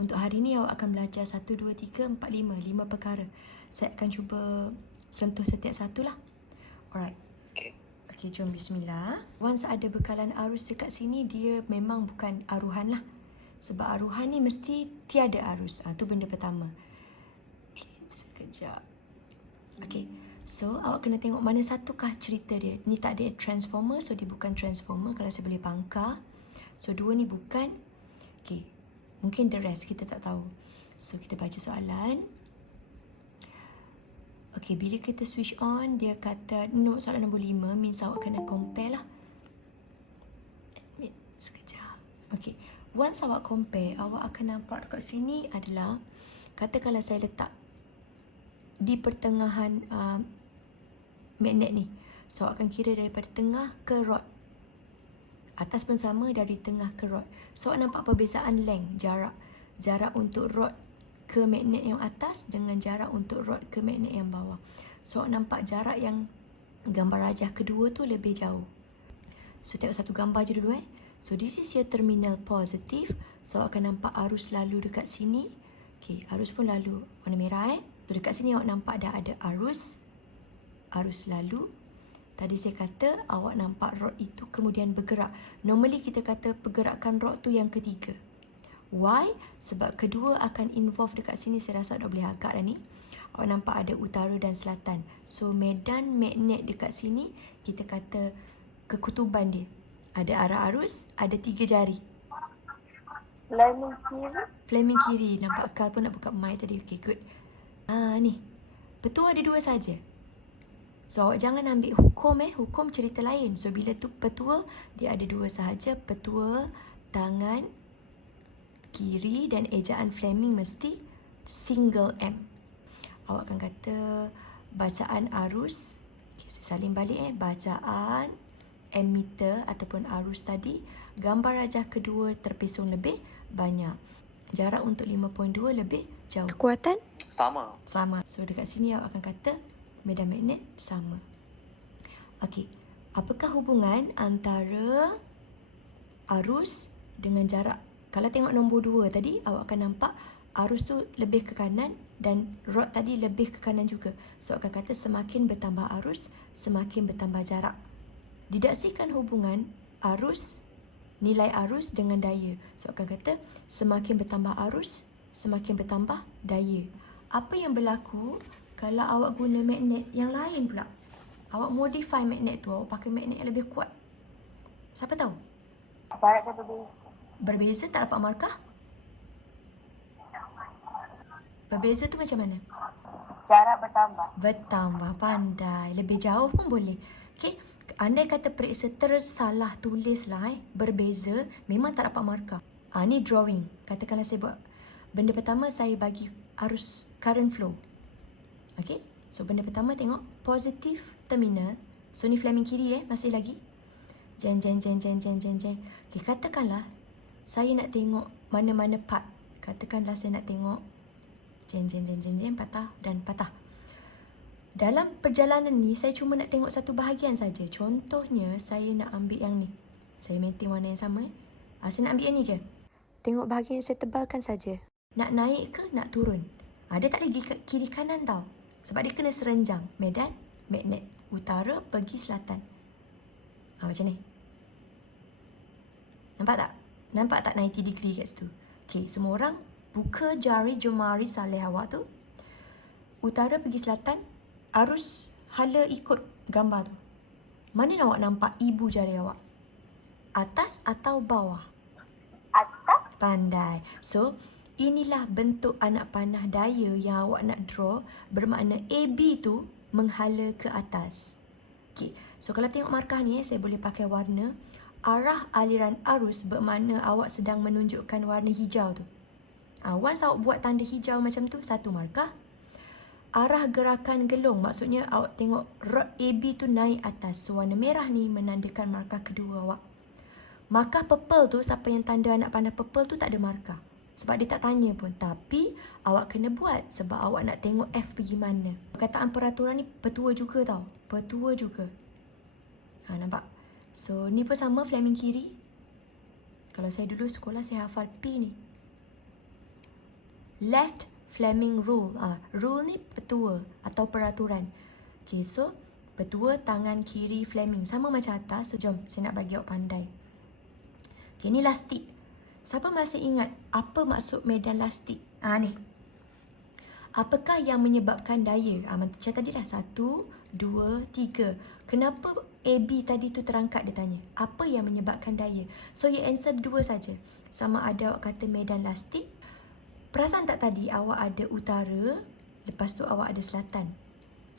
Untuk hari ni awak akan belajar 1, 2, 3, 4, 5. 5 perkara. Saya akan cuba sentuh setiap satu lah. Alright. Okay, jom bismillah. Once ada bekalan arus dekat sini, dia memang bukan aruhan lah. Sebab aruhan ni mesti tiada arus. Tu benda pertama. Okay, sekejap. Okay, so awak kena tengok mana satukah cerita dia. Ni tak ada transformer, so dia bukan transformer. Kalau saya boleh bangkar. So, 2 ni bukan. Okay, mungkin the rest kita tak tahu. So, kita baca soalan. Okay, bila kita switch on, dia kata, no, soalan nombor 5, means awak kena compare lah. Admit, sekejap. Okay, once awak compare, awak akan nampak kat sini adalah, katakanlah saya letak di pertengahan magnet ni. So, awak akan kira daripada tengah ke rod. Atas pun sama, dari tengah ke rod. So, awak nampak perbezaan length, jarak. Jarak untuk rod ke magnet yang atas dengan jarak untuk rod ke magnet yang bawah. So, awak nampak jarak yang gambar rajah kedua tu lebih jauh. So, tengok satu gambar je dulu . So, this is your terminal positive. So, awak akan nampak arus lalu dekat sini. Okay, arus pun lalu warna merah . So, dekat sini awak nampak dah ada arus lalu. Tadi saya kata awak nampak rod itu kemudian bergerak. Normally kita kata pergerakan rod tu yang ketiga. Why? Sebab kedua akan involve dekat sini. Saya rasa dah boleh agak dah ni. Awak nampak ada utara dan selatan. So, medan magnet dekat sini, kita kata kekutuban dia. Ada arah arus, ada 3 jari. Fleming kiri. Fleming kiri. Nampak Carl pun nak buka mic tadi. Okay, good. Ni. Petua ada 2 saja. So, awak jangan ambil hukum Hukum cerita lain. So, bila tu petua, dia ada 2 sahaja. Petua tangan kiri dan ejaan Fleming mesti single M. Awak akan kata bacaan arus. Okay, saya salin balik bacaan ammeter ataupun arus tadi. Gambar rajah kedua terpesong lebih banyak. Jarak untuk 5.2 lebih jauh. Kekuatan? Sama. So, dekat sini awak akan kata medan magnet sama. Okey. Apakah hubungan antara arus dengan jarak? Kalau tengok nombor 2 tadi, awak akan nampak arus tu lebih ke kanan dan rod tadi lebih ke kanan juga. So, awak akan kata semakin bertambah arus, semakin bertambah jarak. Didaksikan hubungan arus, nilai arus dengan daya. So, awak akan kata semakin bertambah arus, semakin bertambah daya. Apa yang berlaku kalau awak guna magnet yang lain pula? Awak modify magnet tu, awak pakai magnet yang lebih kuat. Siapa tahu? Jarak dia berbeza. Berbeza tak dapat markah? Berbeza tu macam mana? Jarak bertambah. Bertambah, pandai. Lebih jauh pun boleh. Okey, andai kata periksa tersalah tulis lah berbeza, memang tak dapat markah. Ni drawing. Katakanlah saya buat. Benda pertama saya bagi arus current flow. Okey, so benda pertama tengok positive terminal. So ni Fleming kiri masih lagi. Jeng. Okey, katakanlah saya nak tengok mana-mana part. Katakanlah saya nak tengok jeng, patah dan patah. Dalam perjalanan ni, saya cuma nak tengok satu bahagian saja. Contohnya, saya nak ambil yang ni. Saya maintain warna yang sama. Saya nak ambil yang ni je. Tengok bahagian yang saya tebalkan saja. Nak naik ke nak turun? Dia tak lagi kiri kanan tau. Sebab dia kena serenjang. Medan, magnet. Utara pergi selatan. Macam ni. Nampak tak? Nampak tak 90 degree kat situ? Okay, semua orang buka jari-jemari saleh awak tu. Utara pergi selatan. Arus hala ikut gambar tu. Mana yang awak nampak ibu jari awak? Atas atau bawah? Atas. Pandai. So, inilah bentuk anak panah daya yang awak nak draw. Bermakna AB tu menghala ke atas. Okay. So, kalau tengok markah ni, saya boleh pakai warna. Arah aliran arus bermakna awak sedang menunjukkan warna hijau tu. Once awak buat tanda hijau macam tu, satu markah. Arah gerakan gelung, maksudnya awak tengok rod AB tu naik atas. So, warna merah ni menandakan markah kedua awak. Markah purple tu, siapa yang tanda anak panah purple tu tak ada markah. Sebab dia tak tanya pun. Tapi, awak kena buat sebab awak nak tengok F pergi mana. Perkataan peraturan ni petua juga tau. Petua juga. Nampak? So, ni pun sama Fleming kiri. Kalau saya dulu sekolah, saya hafal P ni. left Fleming rule. Rule ni petua atau peraturan. Okay, so petua tangan kiri Fleming. Sama macam atas. So, jom saya nak bagi awak pandai. Okay, ni lastik. Siapa masih ingat apa maksud medan lastik? Ni. Apakah yang menyebabkan daya? Macam tadi lah. 1, 2, 3. Kenapa AB tadi tu terangkat dia tanya? Apa yang menyebabkan daya? So, you answer 2 saja. Sama ada awak kata medan lastik. Perasan tak tadi awak ada utara, lepas tu awak ada selatan.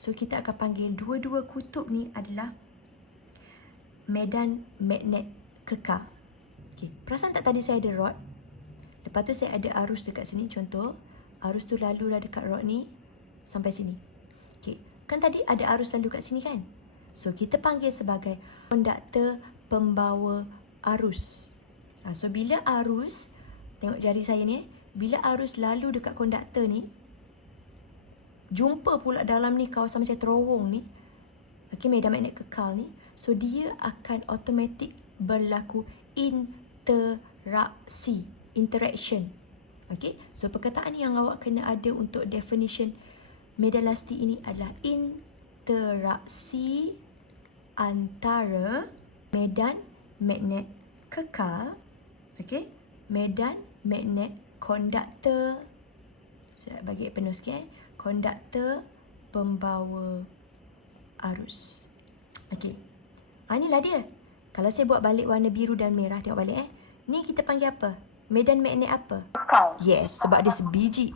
So, kita akan panggil dua-dua kutub ni adalah medan magnet kekal. Okay. Perasan tak tadi saya ada rod? Lepas tu saya ada arus dekat sini. Contoh, arus tu lalulah dekat rod ni sampai sini. Okay. Kan tadi ada arus lalu kat sini kan? So, kita panggil sebagai konduktor pembawa arus. So, bila arus, tengok jari saya ni, bila arus lalu dekat konduktor ni, jumpa pula dalam ni kawasan macam terowong ni, okay, medan magnet kekal ni, so dia akan automatik berlaku interaction. Okay, so perkataan yang awak kena ada untuk definition medan lastik ini adalah interaksi antara medan magnet kekal, okay, medan magnet konduktor, saya bagi penuh sikit, konduktor pembawa arus. Okey. Inilah dia. Kalau saya buat balik warna biru dan merah, tengok balik ni kita panggil apa? Medan magnet apa? Kekal. Yes, sebab dia sebiji.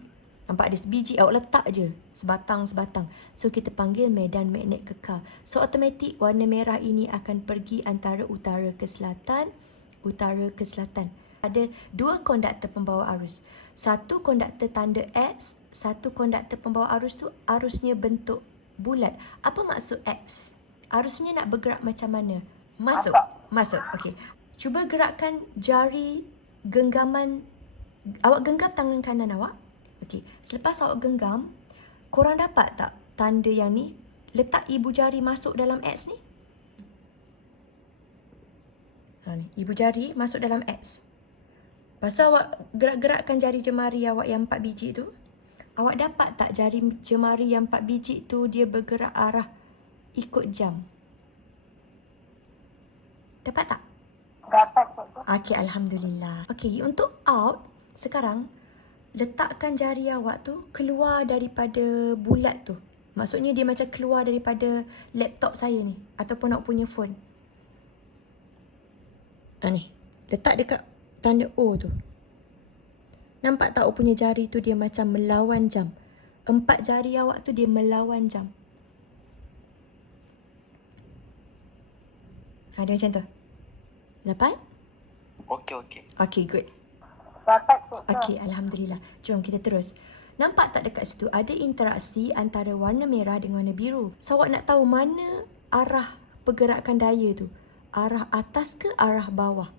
Nampak dia sebiji, awak letak je sebatang-sebatang. So kita panggil medan magnet kekal. So automatik warna merah ini akan pergi antara utara ke selatan, utara ke selatan. Ada 2 konduktor pembawa arus. Satu konduktor tanda X, satu konduktor pembawa arus tu arusnya bentuk bulat. Apa maksud X? Arusnya nak bergerak macam mana? Masuk. Okey. Cuba gerakkan jari genggaman. Awak genggam tangan kanan awak. Okey. Selepas awak genggam, korang dapat tak tanda yang ni? Letak ibu jari masuk dalam X ni. Ni, ibu jari masuk dalam X. Lepas tu awak gerak-gerakkan jari jemari awak yang 4 biji tu. Awak dapat tak jari jemari yang 4 biji tu dia bergerak arah ikut jam? Dapat tak? Dapat, cikgu. Okey, Alhamdulillah. Okey, untuk out, sekarang letakkan jari awak tu keluar daripada bulat tu. Maksudnya dia macam keluar daripada laptop saya ni. Ataupun awak punya phone. Ni, letak dekat tanda O tu. Nampak tak awak punya jari tu dia macam melawan jam? 4 jari awak tu dia melawan jam. Dia macam tu. Dapat? Okey, good. Dapat, cikgu. Okey, Alhamdulillah. Jom kita terus. Nampak tak dekat situ ada interaksi antara warna merah dengan warna biru. So awak nak tahu mana arah pergerakan daya tu? Arah atas ke arah bawah?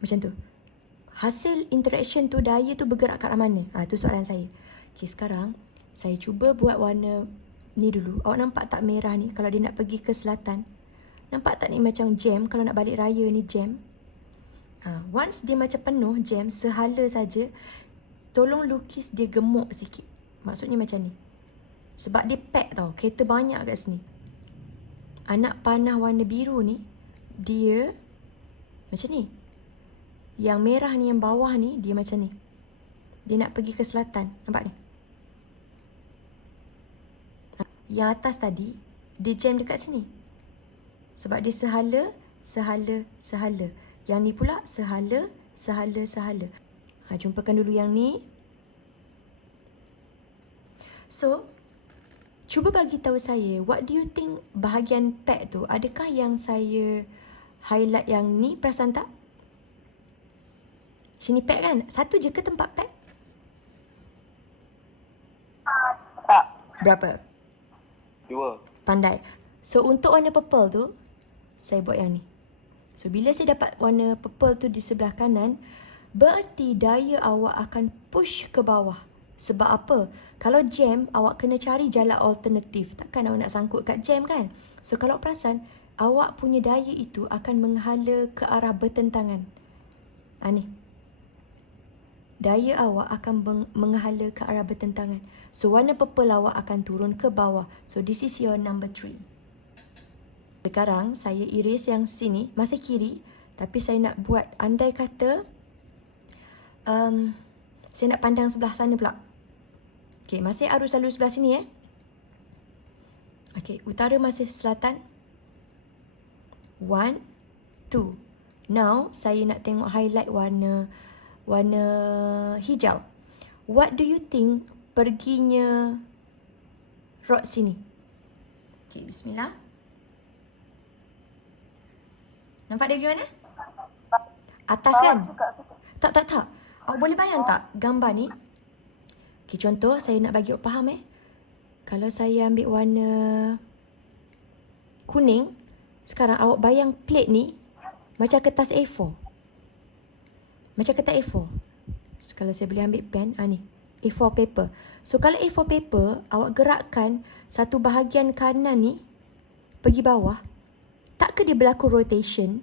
Macam tu. Hasil interaction tu, daya tu bergerak ke arah mana? Tu soalan saya. Okey, sekarang saya cuba buat warna ni dulu. Awak nampak tak merah ni kalau dia nak pergi ke selatan? Nampak tak ni macam jam? Kalau nak balik raya ni jam. Once dia macam penuh jam, sehala saja, tolong lukis dia gemuk sikit. Maksudnya macam ni. Sebab dia pack tau. Kereta banyak kat sini. Anak panah warna biru ni, dia macam ni. Yang merah ni, yang bawah ni, dia macam ni. Dia nak pergi ke selatan. Nampak ni? Yang atas tadi, dia jam dekat sini. Sebab dia sehala. Yang ni pula sehala. Jumpakan dulu yang ni. So, cuba bagi tahu saya, what do you think bahagian pack tu? Adakah yang saya highlight yang ni, perasan tak? Sini pack kan? Satu je ke tempat pack? Tak. Berapa? 2. Pandai. So, untuk warna purple tu, saya buat yang ni. So, bila saya dapat warna purple tu di sebelah kanan, berarti daya awak akan push ke bawah. Sebab apa? Kalau jam, awak kena cari jalan alternatif. Takkan awak nak sangkut kat jam kan? So, kalau perasan, awak punya daya itu akan menghala ke arah bertentangan. Ni. daya awak akan menghala ke arah bertentangan. So warna purple awak akan turun ke bawah. So this is your number 3. Sekarang saya erase yang sini, masih kiri. Tapi saya nak buat, andai kata saya nak pandang sebelah sana pula. Okay, masih arus selalu sebelah sini Okay, utara masih selatan. 1, 2. Now, saya nak tengok highlight warna hijau. What do you think perginya rod sini? Okay, bismillah. Nampak dia pergi mana? Atas kan? Tak. Awak boleh bayang tak gambar ni? Okay, contoh saya nak bagi awak faham Kalau saya ambil warna kuning, sekarang awak bayang plate ni macam kertas A4. Macam kertas A4. Kalau saya boleh ambil pen, ni A4 paper. So kalau A4 paper, awak gerakkan satu bahagian kanan ni pergi bawah, tak ke dia berlaku rotation?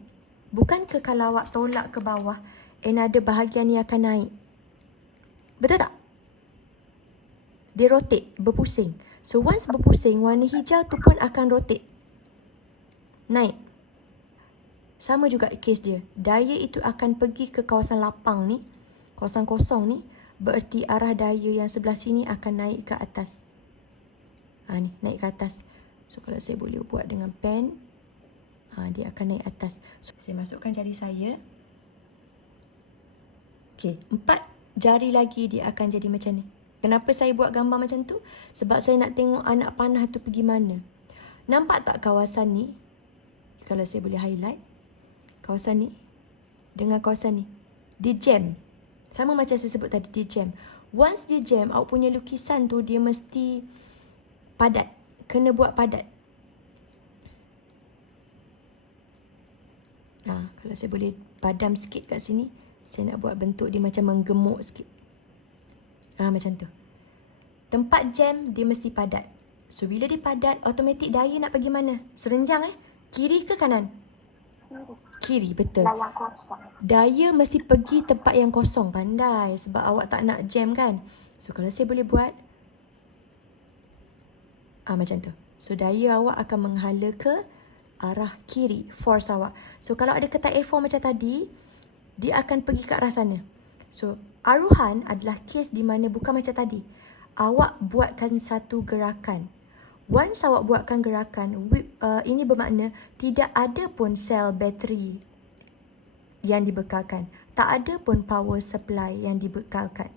Bukankah kalau awak tolak ke bawah, another bahagian ni akan naik? Betul tak? Dia rotate, berpusing. So once berpusing, warna hijau tu pun akan rotate, naik. Sama juga case dia. Daya itu akan pergi ke kawasan lapang ni, kawasan kosong ni. Bererti arah daya yang sebelah sini akan naik ke atas. Ni, naik ke atas. So kalau saya boleh buat dengan pen, dia akan naik atas. So, saya masukkan jari saya. Okay, 4 jari lagi dia akan jadi macam ni. Kenapa saya buat gambar macam tu? Sebab saya nak tengok anak panah tu pergi mana. Nampak tak kawasan ni? Kalau saya boleh highlight. Kawasan ni dengan kawasan ni. Dia jam. Sama macam saya sebut tadi, dia jam. Once dia jam, awak punya lukisan tu dia mesti padat. Kena buat padat. Kalau saya boleh padam sikit kat sini, saya nak buat bentuk dia macam menggemuk sikit. Macam tu. Tempat jam dia mesti padat. So bila dia padat, automatik daya nak pergi mana? Serenjang Kiri ke kanan? Kiri, betul. Yang kosong. Daya mesti pergi tempat yang kosong. Pandai. Sebab awak tak nak jam kan? So kalau saya boleh buat macam tu. So daya awak akan menghala ke arah kiri, force awak. So kalau ada kertas A4 macam tadi, dia akan pergi ke arah sana. So aruhan adalah kes di mana bukan macam tadi. Awak buatkan satu gerakan. Once awak buatkan gerakan, ini bermakna tidak ada pun sel bateri yang dibekalkan. Tak ada pun power supply yang dibekalkan.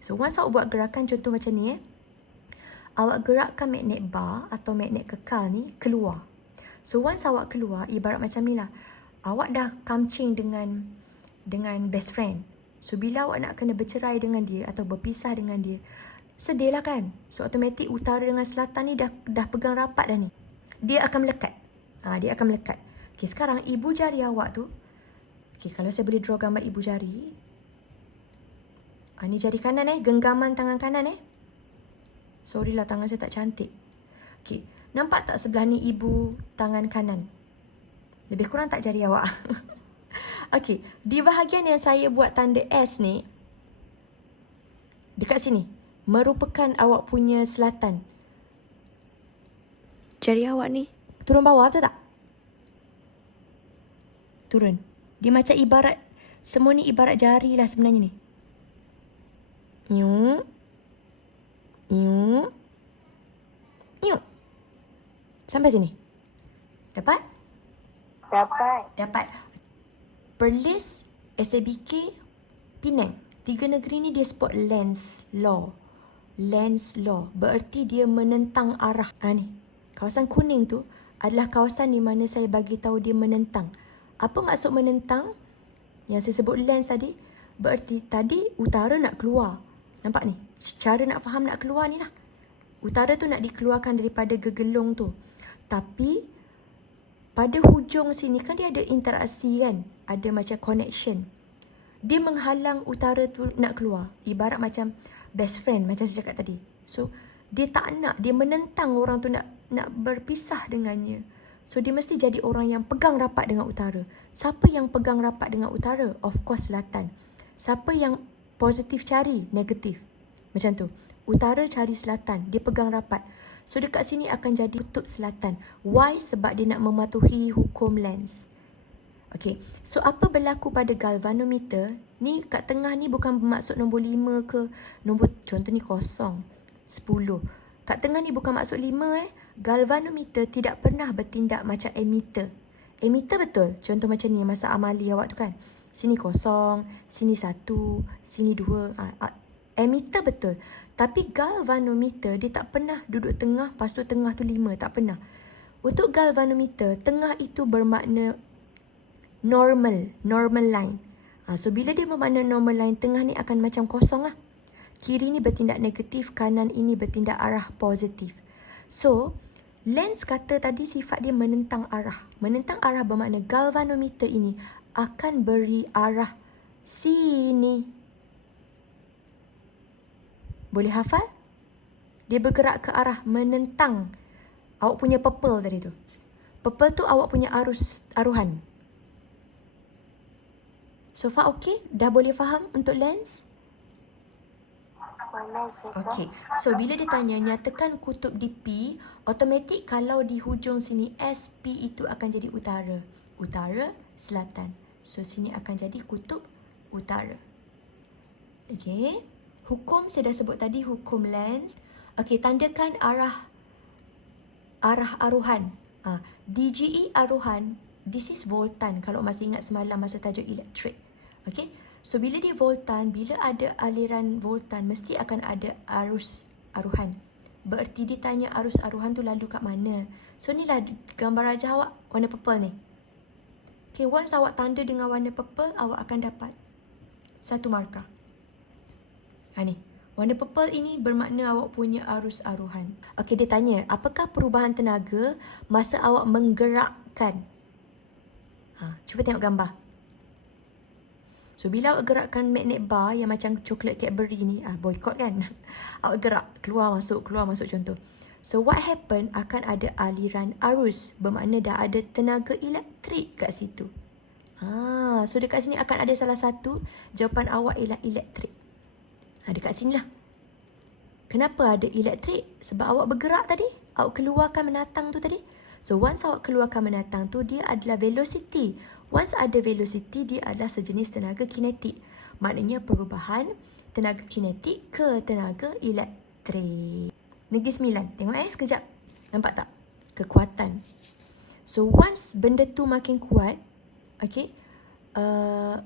So once awak buat gerakan contoh macam ni awak gerakkan magnet bar atau magnet kekal ni keluar. So once awak keluar, ibarat macam ni lah. Awak dah kamcing dengan best friend. So bila awak nak kena bercerai dengan dia atau berpisah dengan dia, sedih lah kan? So automatik utara dengan selatan ni dah pegang rapat dah ni. Dia akan melekat. Dia akan melekat. Okay, sekarang ibu jari awak tu. Okay, kalau saya boleh draw gambar ibu jari. Ni jari kanan genggaman tangan kanan Sorry lah, tangan saya tak cantik. Okay, nampak tak sebelah ni ibu tangan kanan? Lebih kurang tak jari awak? Okay, di bahagian yang saya buat tanda S ni, dekat sini, merupakan awak punya selatan. Jari awak ni turun bawah, betul tak? Turun. Dia macam ibarat, semua ni ibarat jari lah sebenarnya ni. Nyuk. Sampai sini. Dapat? Dapat. Perlis, SABK, Penang. 3 negeri ni dia spot lens law. Lens law. Bererti dia menentang arah. Ni. Kawasan kuning tu adalah kawasan di mana saya bagi tahu dia menentang. Apa maksud menentang? Yang saya sebut lens tadi. Bererti tadi utara nak keluar. Nampak ni? Cara nak faham nak keluar ni lah. Utara tu nak dikeluarkan daripada gegelung tu. Tapi pada hujung sini kan dia ada interaksi kan. Ada macam connection. Dia menghalang utara tu nak keluar. Ibarat macam best friend macam saya cakap tadi. So dia tak nak. Dia menentang orang tu nak berpisah dengannya. So dia mesti jadi orang yang pegang rapat dengan utara. Siapa yang pegang rapat dengan utara? Of course selatan. Siapa yang positif cari negatif. Macam tu. Utara cari selatan. Dia pegang rapat. So dekat sini akan jadi kutub selatan. Why? Sebab dia nak mematuhi hukum Lenz. Okey. So apa berlaku pada galvanometer? Ni kat tengah ni bukan bermaksud nombor 5 ke. Nombor contoh ni 0, 10. Kat tengah ni bukan maksud 5 Galvanometer tidak pernah bertindak macam emitter. Emitter betul. Contoh macam ni masa amali awak tu kan. Sini 0, sini 1, sini 2. Emitter betul. Tapi galvanometer dia tak pernah duduk tengah, lepas tu tengah tu 5. Tak pernah. Untuk galvanometer, tengah itu bermakna normal line. So bila dia bermakna normal line, tengah ni akan macam kosong lah. Kiri ni bertindak negatif, kanan ini bertindak arah positif. So, Lenz kata tadi sifat dia menentang arah. Menentang arah bermakna galvanometer ini akan beri arah sini. Boleh hafal? Dia bergerak ke arah menentang. Awak punya purple tadi tu. Purple tu awak punya aruhan. So far okey? Dah boleh faham untuk Lenz? Boleh, cikgu. Okey. So bila dia tanya nyatakan kutub di P, automatik kalau di hujung sini SP itu akan jadi utara. Utara, selatan. So sini akan jadi kutub utara. Okey. Hukum saya dah sebut tadi, hukum Lenz. Okey, tandakan arah aruhan. DGE aruhan, this is voltan kalau masih ingat semalam masa tajuk elektrik. Okey. So bila dia voltan, bila ada aliran voltan mesti akan ada arus aruhan. Bererti dia tanya arus aruhan tu lalu kat mana. So ni lah gambar rajah awak warna purple ni. Okay, once awak tanda dengan warna purple, awak akan dapat 1 markah. Ni, warna purple ini bermakna awak punya arus aruhan. Okay, dia tanya, apakah perubahan tenaga masa awak menggerakkan? Cuba tengok gambar. So, bila awak gerakkan magnet bar yang macam coklat Cadbury ni, boycott kan? Awak gerak, keluar masuk contoh. So, what happen? Akan ada aliran arus. Bermakna dah ada tenaga elektrik kat situ. So dekat sini akan ada salah satu jawapan awak ialah elektrik. Dekat sini lah. Kenapa ada elektrik? Sebab awak bergerak tadi. Awak keluarkan menatang tu tadi. So, once awak keluarkan menatang tu, dia adalah velocity. Once ada velocity, dia adalah sejenis tenaga kinetik. Maknanya perubahan tenaga kinetik ke tenaga elektrik. Negeri 9. Tengok sekejap. Nampak tak? Kekuatan. So, once benda tu makin kuat, okay,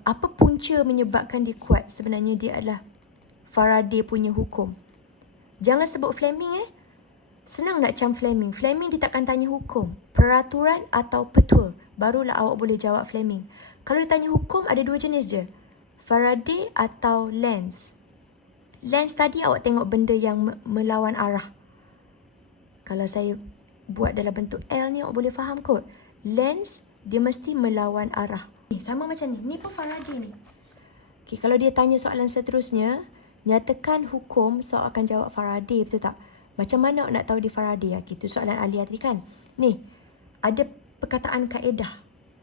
apa punca menyebabkan dia kuat? Sebenarnya dia adalah Faraday punya hukum. Jangan sebut Fleming Senang nak cam Fleming. Fleming dia takkan tanya hukum. Peraturan atau petua. Barulah awak boleh jawab Fleming. Kalau dia tanya hukum, ada 2 jenis je. Faraday atau Lenz. Lenz tadi awak tengok benda yang melawan arah. Kalau saya buat dalam bentuk L ni, awak boleh faham kot. Lenz, dia mesti melawan arah. Sama macam ni. Ni pun Faraday ni. Okay, kalau dia tanya soalan seterusnya, nyatakan hukum, so akan jawab Faraday, betul tak? Macam mana awak nak tahu dia Faraday? Itu soalan ahli tadi kan. Ni, ada perkataan kaedah.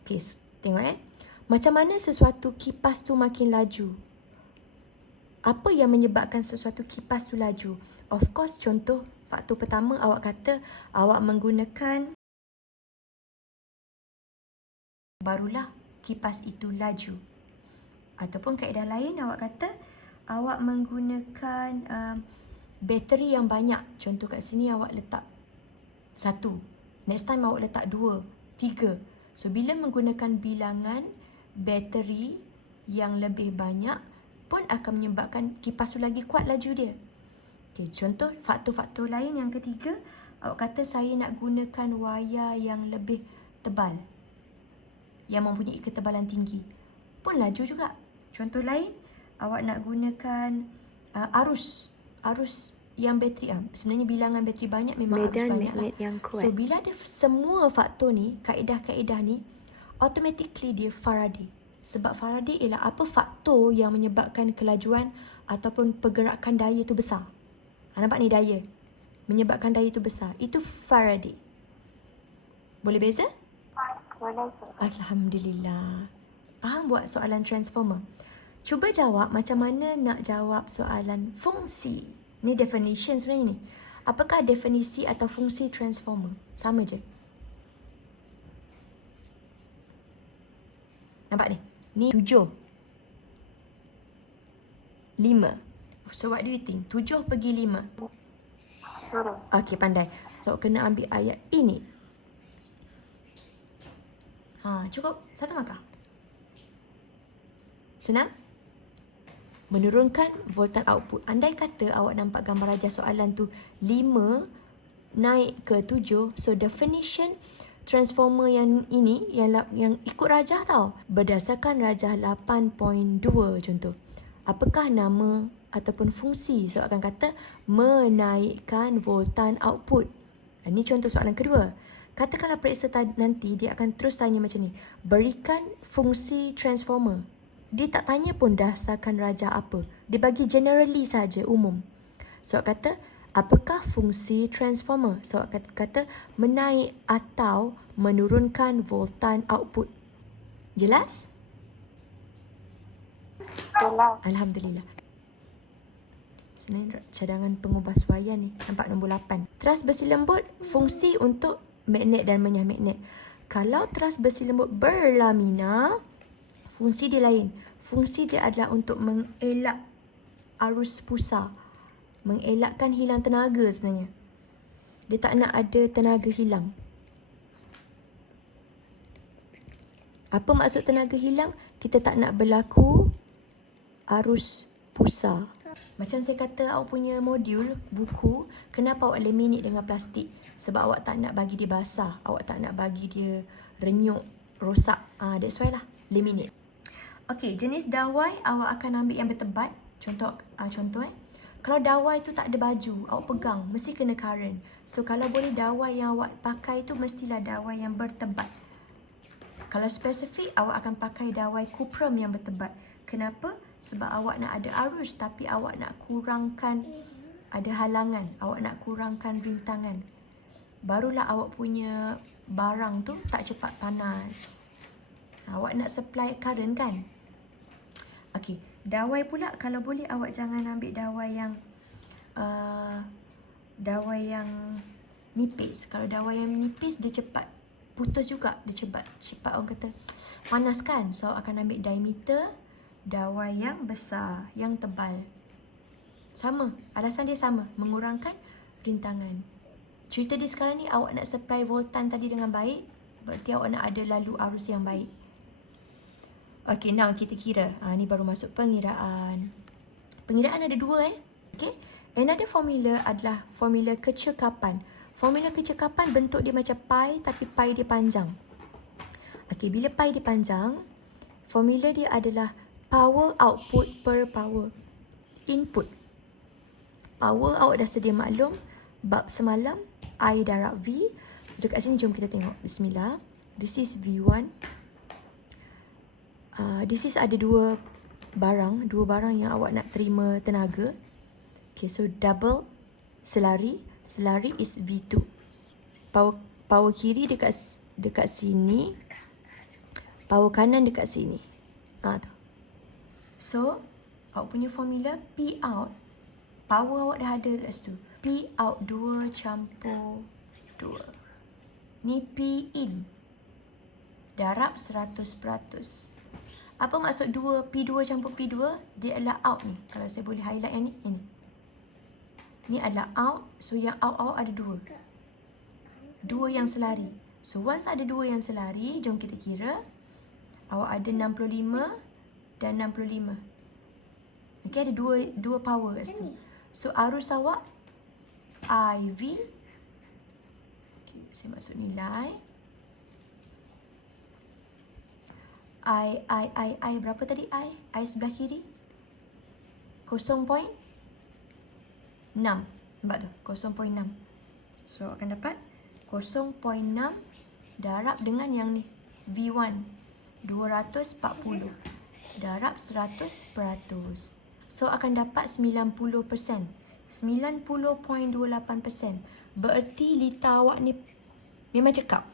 Okay, tengok Macam mana sesuatu kipas tu makin laju? Apa yang menyebabkan sesuatu kipas tu laju? Of course, contoh faktor pertama awak kata awak menggunakan, barulah kipas itu laju. Ataupun kaedah lain awak kata awak menggunakan bateri yang banyak. Contoh kat sini awak letak 1. Next time awak letak 2, 3. So bila menggunakan bilangan bateri yang lebih banyak pun akan menyebabkan kipas tu lagi kuat laju dia. Okay, contoh faktor-faktor lain yang ketiga, awak kata saya nak gunakan wayar yang lebih tebal, yang mempunyai ketebalan tinggi, pun laju juga. Contoh lain, awak nak gunakan arus yang bateri. Sebenarnya bilangan bateri banyak memang medan arus banyak magnet lah. yang kuat. So bila ada semua faktor ni, kaedah-kaedah ni, automatically dia Faraday. Sebab Faraday ialah apa faktor yang menyebabkan kelajuan ataupun pergerakan daya tu besar. Nampak ni daya. Menyebabkan daya tu besar. Itu Faraday. Boleh beza? Boleh, cikgu. Alhamdulillah. Faham buat soalan transformer? Cuba jawab macam mana nak jawab soalan fungsi. Ni definition sebenarnya ni. Apakah definisi atau fungsi transformer? Sama je. Nampak ni? Ni 7. 5. So what do you think? 7 pergi 5. Okey, pandai. So kena ambil ayat ini. Cukup. 1 markah. Senang? Menurunkan voltan output. Andai kata awak nampak gambar rajah soalan tu 5 naik ke 7. So definition transformer yang ini yang ikut rajah tau. Berdasarkan rajah 8.2 contoh. Apakah nama ataupun fungsi? So akan kata menaikkan voltan output. Ini contoh soalan kedua. Katakanlah periksa nanti dia akan terus tanya macam ni. Berikan fungsi transformer. Dia tak tanya pun dasarkan rajah apa. Dia bagi generally saja, umum. So kata apakah fungsi transformer? So kata menaik atau menurunkan voltan output. Jelas? Jelas. Alhamdulillah. Sini cadangan pengubah suaya ni. Nampak nombor 8. Teras besi lembut, fungsi untuk magnet dan menyah magnet. Kalau teras besi lembut berlamina, fungsi dia lain. Fungsi dia adalah untuk mengelak arus pusar. Mengelakkan hilang tenaga sebenarnya. Dia tak nak ada tenaga hilang. Apa maksud tenaga hilang? Kita tak nak berlaku arus pusar. Macam saya kata awak punya modul, buku, kenapa awak laminate dengan plastik? Sebab awak tak nak bagi dia basah. Awak tak nak bagi dia renyuk, rosak. That's why lah, laminate. Okey, jenis dawai awak akan ambil yang bertebat. Contoh. Kalau dawai tu tak ada baju, awak pegang, mesti kena current. So kalau boleh dawai yang awak pakai tu mestilah dawai yang bertebat. Kalau spesifik, awak akan pakai dawai kuprum yang bertebat. Kenapa? Sebab awak nak ada arus tapi awak nak kurangkan ada halangan. Awak nak kurangkan rintangan. Barulah awak punya barang tu tak cepat panas. Awak nak supply current kan? Okey, dawai pula kalau boleh awak jangan ambil dawai yang nipis. Kalau dawai yang nipis dia cepat putus juga, dia cepat orang kata panas kan. So akan ambil diameter dawai yang besar, yang tebal. Sama, alasan dia sama, mengurangkan rintangan. Cerita dia sekarang ni awak nak supply voltan tadi dengan baik, berarti awak nak ada lalu arus yang baik. Okey, now kita kira. Ni baru masuk pengiraan. Pengiraan ada 2 Okey. Another formula adalah formula kecekapan. Formula kecekapan bentuk dia macam pi tapi pi dia panjang. Okey, bila pi dia panjang, formula dia adalah power output per power input. Power awak dah sedia maklum. Bab semalam, I darab V. So dekat sini jom kita tengok. Bismillah. This is V1. This is ada dua barang yang awak nak terima tenaga. Okay, so double selari is V2. Power kiri dekat sini. Power kanan dekat sini. Tu. So, awak punya formula P out. Power awak dah ada kat situ. P out 2 campur 2. Ni P in. Darab 100%. Apa maksud P2 campur P2? Dia adalah out ni. Kalau saya boleh highlight yang ni. Ini. Ni adalah out. So yang out ada 2. 2 yang selari. So once ada 2 yang selari, jom kita kira. Awak ada 65 dan 65. Okay, ada dua power kat situ. So arus awak IV. Okay, saya masuk nilai. I berapa tadi I? I sebelah kiri 0.6. Nampak tu? 0.6. So akan dapat 0.6 darab dengan yang ni V1 240 darab 100%. So akan dapat 90%. 90.28%. Bererti liter awak ni memang cekap.